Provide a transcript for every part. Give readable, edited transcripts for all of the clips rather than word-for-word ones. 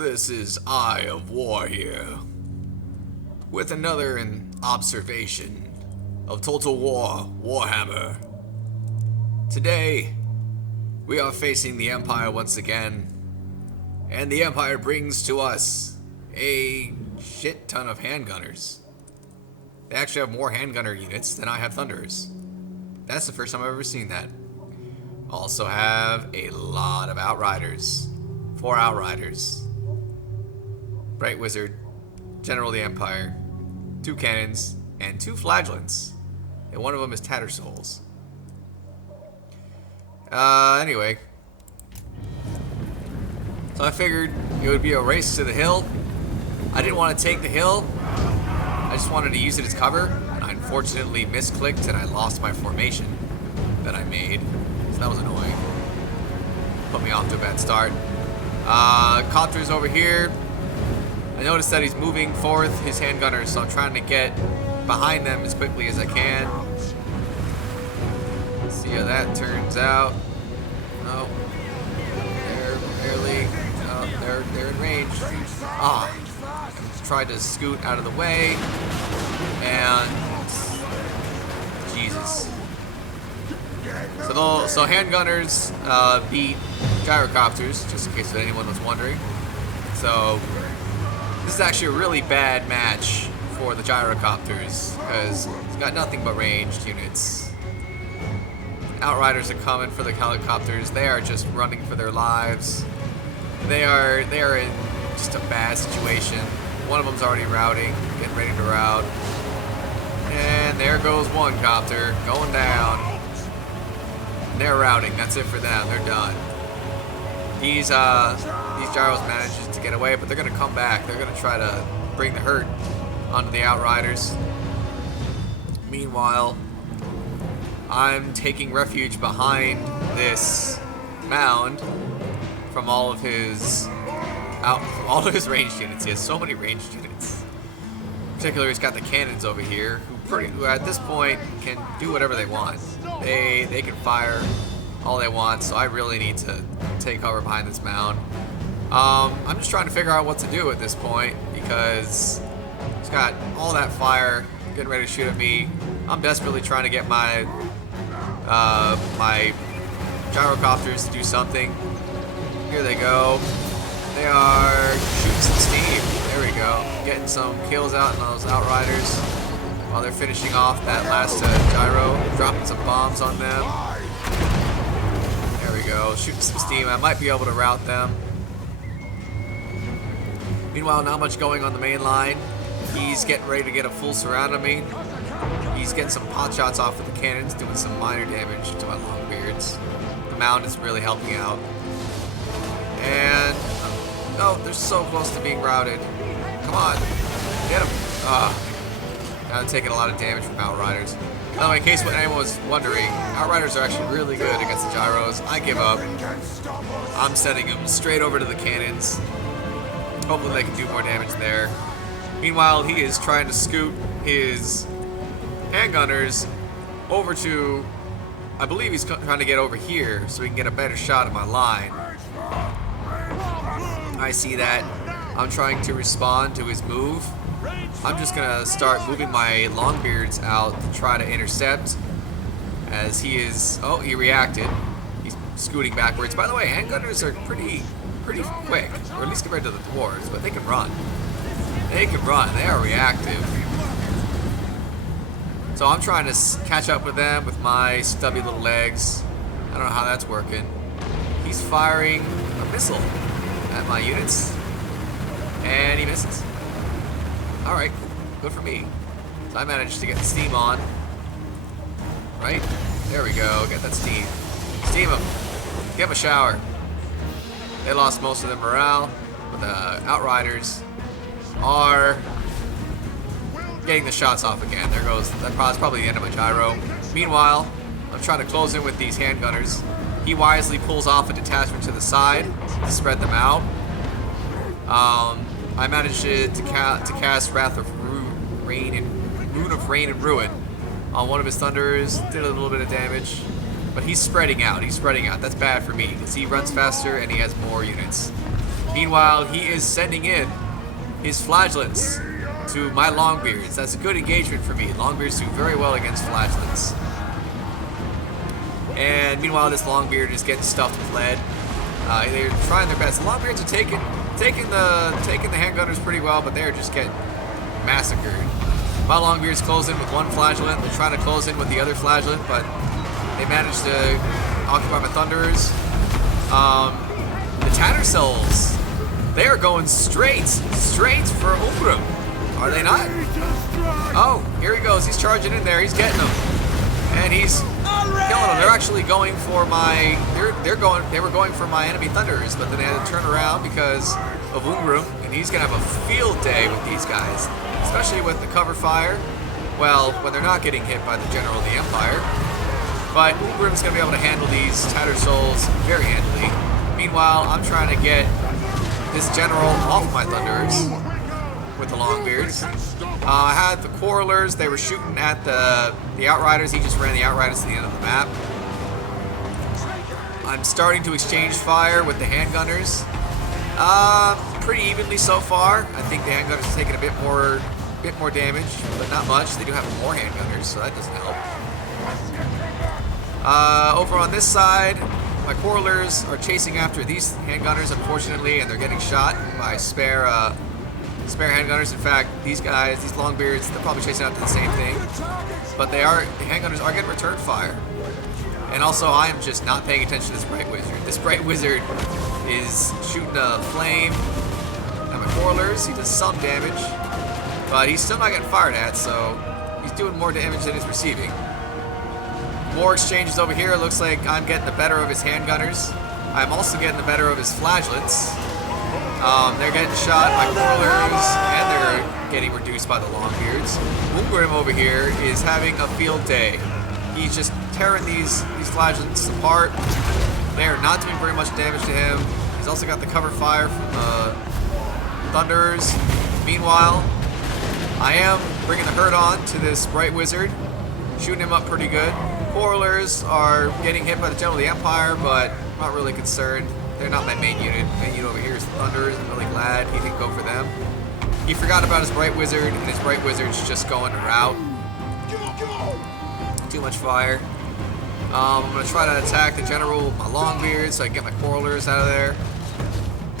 This is Eye of War here, with another observation of Total War Warhammer. Today, we are facing the Empire once again, and the Empire brings to us a shit ton of handgunners. They actually have more handgunner units than I have Thunderers. That's the first time I've ever seen that. Also have a lot of Outriders. 4 Outriders. Bright Wizard, General of the Empire, 2 cannons, and 2 flagellants. And one of them is Tattersouls. Anyway. So I figured it would be a race to the hill. I didn't want to take the hill. I just wanted to use it as cover. And I unfortunately misclicked and I lost my formation that I made. So that was annoying. Put me off to a bad start. Copter's over here. I noticed that he's moving forth his handgunners, so I'm trying to get behind them as quickly as I can. See how that turns out. Oh, they're barely. Oh, they're in range. Ah, I tried to scoot out of the way, and Jesus. So handgunners beat gyrocopters, just in case anyone was wondering. So this is actually a really bad match for the gyrocopters because it's got nothing but ranged units. Outriders are coming for the helicopters. They are just running for their lives. They are in just a bad situation. One of them's already routing, getting ready to route, and there goes one copter going down. They're routing. That's it for them. They're done. These gyros manages to get away, but they're gonna come back. They're gonna try to bring the hurt onto the Outriders. Meanwhile, I'm taking refuge behind this mound from all of his ranged units. He has so many ranged units. In particular, he's got the cannons over here, who at this point can do whatever they want. They can fire all they want, so I really need to take cover behind this mound. I'm just trying to figure out what to do at this point because he's got all that fire getting ready to shoot at me. I'm desperately trying to get my gyrocopters to do something. Here they go. They are shooting some steam. There we go. Getting some kills out on those Outriders while they're finishing off that last gyro, dropping some bombs on them. There we go. Shooting some steam. I might be able to rout them. Meanwhile, not much going on the main line. He's getting ready to get a full surround on me. He's getting some pot shots off with the cannons, doing some minor damage to my Longbeards. The mound is really helping out. And oh, they're so close to being routed. Come on, get him. I'm taking a lot of damage from Outriders. Now, in case anyone was wondering, Outriders are actually really good against the gyros. I give up. I'm sending them straight over to the cannons. Hopefully they can do more damage there. Meanwhile, he is trying to scoot his handgunners over to, I believe he's trying to get over here so he can get a better shot at my line. I see that. I'm trying to respond to his move. I'm just gonna start moving my Longbeards out to try to intercept as he is, oh, he reacted. He's scooting backwards. By the way, handgunners are pretty quick, or at least compared to the Dwarves, but they can run. They can run. They are reactive. So I'm trying to catch up with them with my stubby little legs. I don't know how that's working. He's firing a missile at my units, and he misses. Alright, good for me. So I managed to get the steam on. Right? There we go, get that steam. Steam him. Give him a shower. They lost most of their morale, but the Outriders are getting the shots off again. There goes, that's probably the end of my gyro. Meanwhile, I'm trying to close in with these handgunners. He wisely pulls off a detachment to the side to spread them out. I managed to cast Wrath of Rain and Ruin on one of his Thunderers. Did a little bit of damage, but he's spreading out. That's bad for me because he runs faster and he has more units. Meanwhile, he is sending in his flagellants to my Longbeards. That's a good engagement for me. Longbeards do very well against flagellants. And meanwhile, this Longbeard is getting stuffed with lead. They're trying their best. The Longbeards are taking the handgunners pretty well, but they're just getting massacred. My Longbeards close in with one flagellant. They're trying to close in with the other flagellant, but they managed to occupy my Thunderers. The Tattersalls, they are going straight for Umbrum. Are they not? Oh, here he goes. He's charging in there. He's getting them, and he's killing them. They're actually going for my. They were going for my enemy Thunderers, but then they had to turn around because of Umbrum, and he's gonna have a field day with these guys, especially with the cover fire. Well, when they're not getting hit by the General of the Empire. But Umbrum's gonna be able to handle these Tattersalls very handily. Meanwhile, I'm trying to get this general off my Thunderers with the Longbeards. I had the Quarrelers. They were shooting at the Outriders. He just ran the Outriders to the end of the map. I'm starting to exchange fire with the Handgunners. Pretty evenly so far. I think the Handgunners are taking a bit more damage, but not much. They do have more Handgunners, so that doesn't help. Over on this side, my Quarrelers are chasing after these Handgunners, unfortunately, and they're getting shot by spare Handgunners. In fact, these guys, these Longbeards, they're probably chasing after the same thing. But the Handgunners are getting return fire. And also, I am just not paying attention to this Bright Wizard. This Bright Wizard is shooting a flame at my Quarrelers. He does some damage, but he's still not getting fired at, so he's doing more damage than he's receiving. More exchanges over here. It looks like I'm getting the better of his Handgunners. I'm also getting the better of his Flagellants. They're getting shot by Quarrelers, and they're getting reduced by the Longbeards. Umbrum over here is having a field day. He's just tearing these Flagellants apart. They are not doing very much damage to him. He's also got the cover fire from Thunderers. Meanwhile, I am bringing the hurt on to this Bright Wizard, shooting him up pretty good. Quarrelers are getting hit by the General of the Empire, but I'm not really concerned. They're not my main unit. Main unit over here is the Thunderers. I'm really glad he didn't go for them. He forgot about his Bright Wizard, and his Bright Wizard's just going to rout. Too much fire. I'm going to try to attack the General with my Longbeard so I can get my Quarrelers out of there.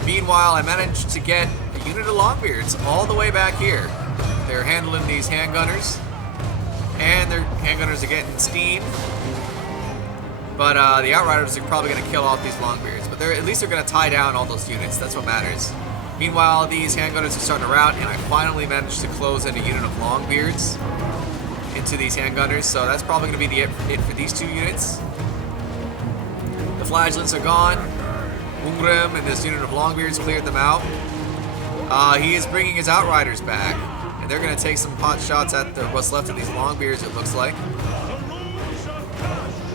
Meanwhile, I managed to get a unit of Longbeards all the way back here. They're handling these Handgunners, and their Handgunners are getting steam. But the Outriders are probably going to kill off these Longbeards, but at least they're going to tie down all those units. That's what matters. Meanwhile, these Handgunners are starting to rout, and I finally managed to close in a unit of Longbeards into these Handgunners, so that's probably going to be it for these two units. The Flagellants are gone. Umbrum and this unit of Longbeards cleared them out. He is bringing his Outriders back, and they're going to take some pot shots at what's left of these Longbeards, it looks like.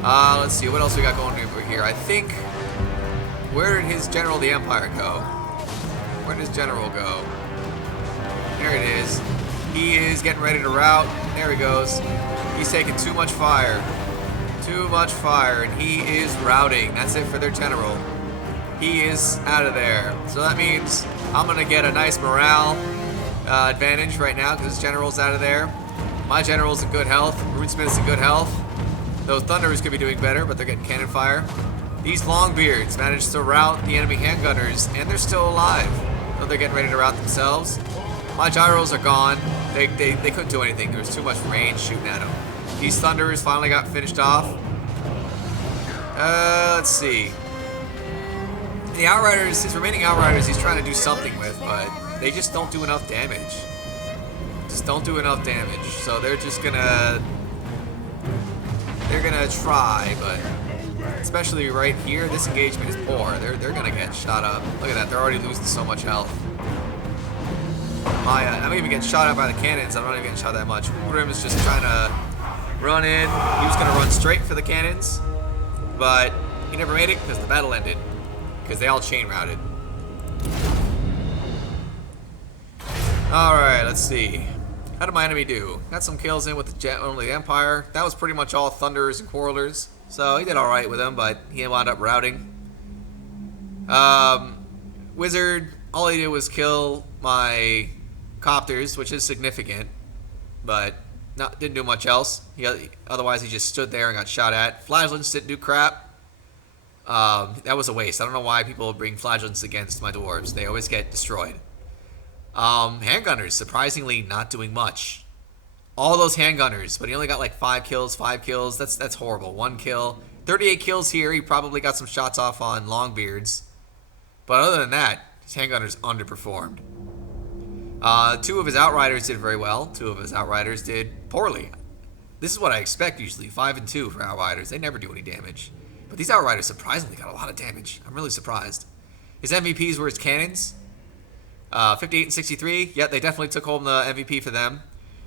Let's see, what else we got going over here? I think, where did his General of the Empire go? Where did his General go? There it is. He is getting ready to rout. There he goes. He's taking too much fire. Too much fire, and he is routing. That's it for their General. He is out of there. So that means I'm going to get a nice morale advantage right now because his General's out of there. My General's in good health. Runesmith's in good health. Those Thunderers could be doing better, but they're getting cannon fire. These Longbeards managed to rout the enemy Handgunners, and they're still alive. So they're getting ready to rout themselves. My Gyros are gone. They couldn't do anything. There was too much range shooting at them. These Thunderers finally got finished off. Let's see. The Outriders, his remaining Outriders, he's trying to do something with, but they just don't do enough damage. Just don't do enough damage. So they're just gonna try, but especially right here, this engagement is poor. They're gonna get shot up. Look at that, they're already losing so much health. I'm even getting shot up by the cannons. I'm not even getting shot that much. Grim is just trying to run in. He was gonna run straight for the cannons, but he never made it because the battle ended. Because they all chain routed. Alright, let's see. How did my enemy do? Got some kills in with the General of the Empire. That was pretty much all Thunderers and Quarrelers. So he did alright with them, but he wound up routing. Wizard, all he did was kill my copters, which is significant, but didn't do much else. Otherwise, he just stood there and got shot at. Flagellants didn't do crap. That was a waste. I don't know why people bring flagellants against my dwarves. They always get destroyed. Handgunners, surprisingly not doing much. All those handgunners, but he only got like 5 kills. That's horrible. 1 kill. 38 kills here. He probably got some shots off on Longbeards. But other than that, his handgunners underperformed. 2 of his outriders did very well. 2 of his outriders did poorly. This is what I expect usually. 5 and 2 for outriders. They never do any damage. But these outriders surprisingly got a lot of damage. I'm really surprised. His MVPs were his cannons. 58 and 63. Yeah, they definitely took home the MVP for them.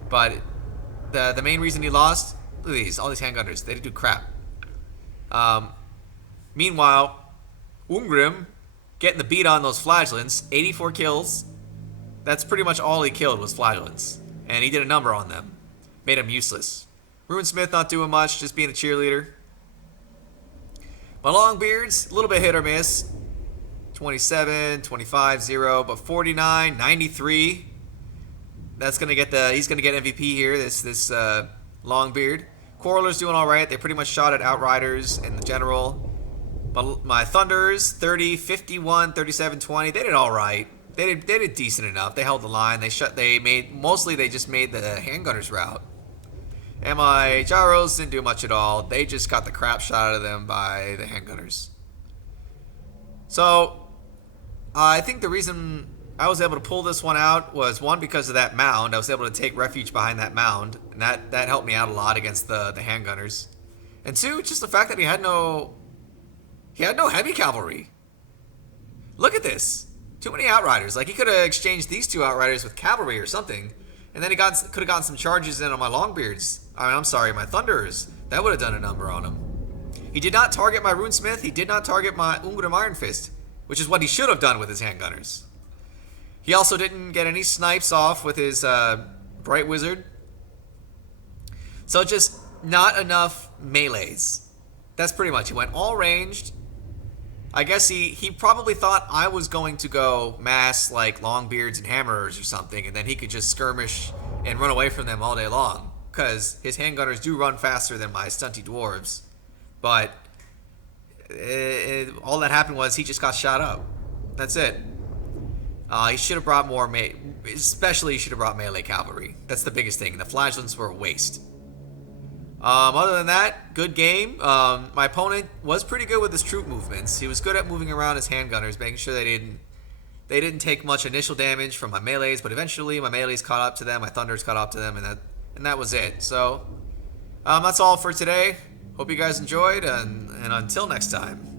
But the main reason he lost, look at all these handgunners. They didn't do crap. Meanwhile, Ungrim getting the beat on those flagellants. 84 kills. That's pretty much all he killed was flagellants. And he did a number on them. Made him useless. Runesmith not doing much, just being a cheerleader. My Longbeards, a little bit hit or miss. 27, 25, 0, but 49, 93. That's gonna get he's gonna get MVP here, this Longbeard. Quarreler's doing alright. They pretty much shot at Outriders in the general. But my Thunderers, 30, 51, 37, 20, they did alright. They did decent enough. They held the line. Mostly they just made the handgunners route. And my Gyros didn't do much at all. They just got the crap shot out of them by the handgunners. So, I think the reason I was able to pull this one out was, 1, because of that mound. I was able to take refuge behind that mound, and that helped me out a lot against the handgunners. And 2, just the fact that he had no heavy cavalry. Look at this. Too many outriders. Like, he could have exchanged these 2 outriders with cavalry or something, and then he could have gotten some charges in on my Longbeards. I'm sorry, my Thunderers. That would have done a number on him. He did not target my Runesmith. He did not target my Ungrim Iron Fist, which is what he should have done with his handgunners. He also didn't get any snipes off with his Bright Wizard. So just not enough melees. That's pretty much. He went all ranged. I guess he probably thought I was going to go mass like Longbeards and Hammerers or something, and then he could just skirmish and run away from them all day long. Because his handgunners do run faster than my stunty dwarves. But all that happened was he just got shot up. That's it. He should have brought more especially he should have brought melee cavalry. That's the biggest thing. The flagellants were a waste. Other than that, good game. My opponent was pretty good with his troop movements. He was good at moving around his handgunners, making sure they didn't take much initial damage from my melees, but eventually my melees caught up to them, my Thunders caught up to them, and that was it. So that's all for today. Hope you guys enjoyed, and until next time.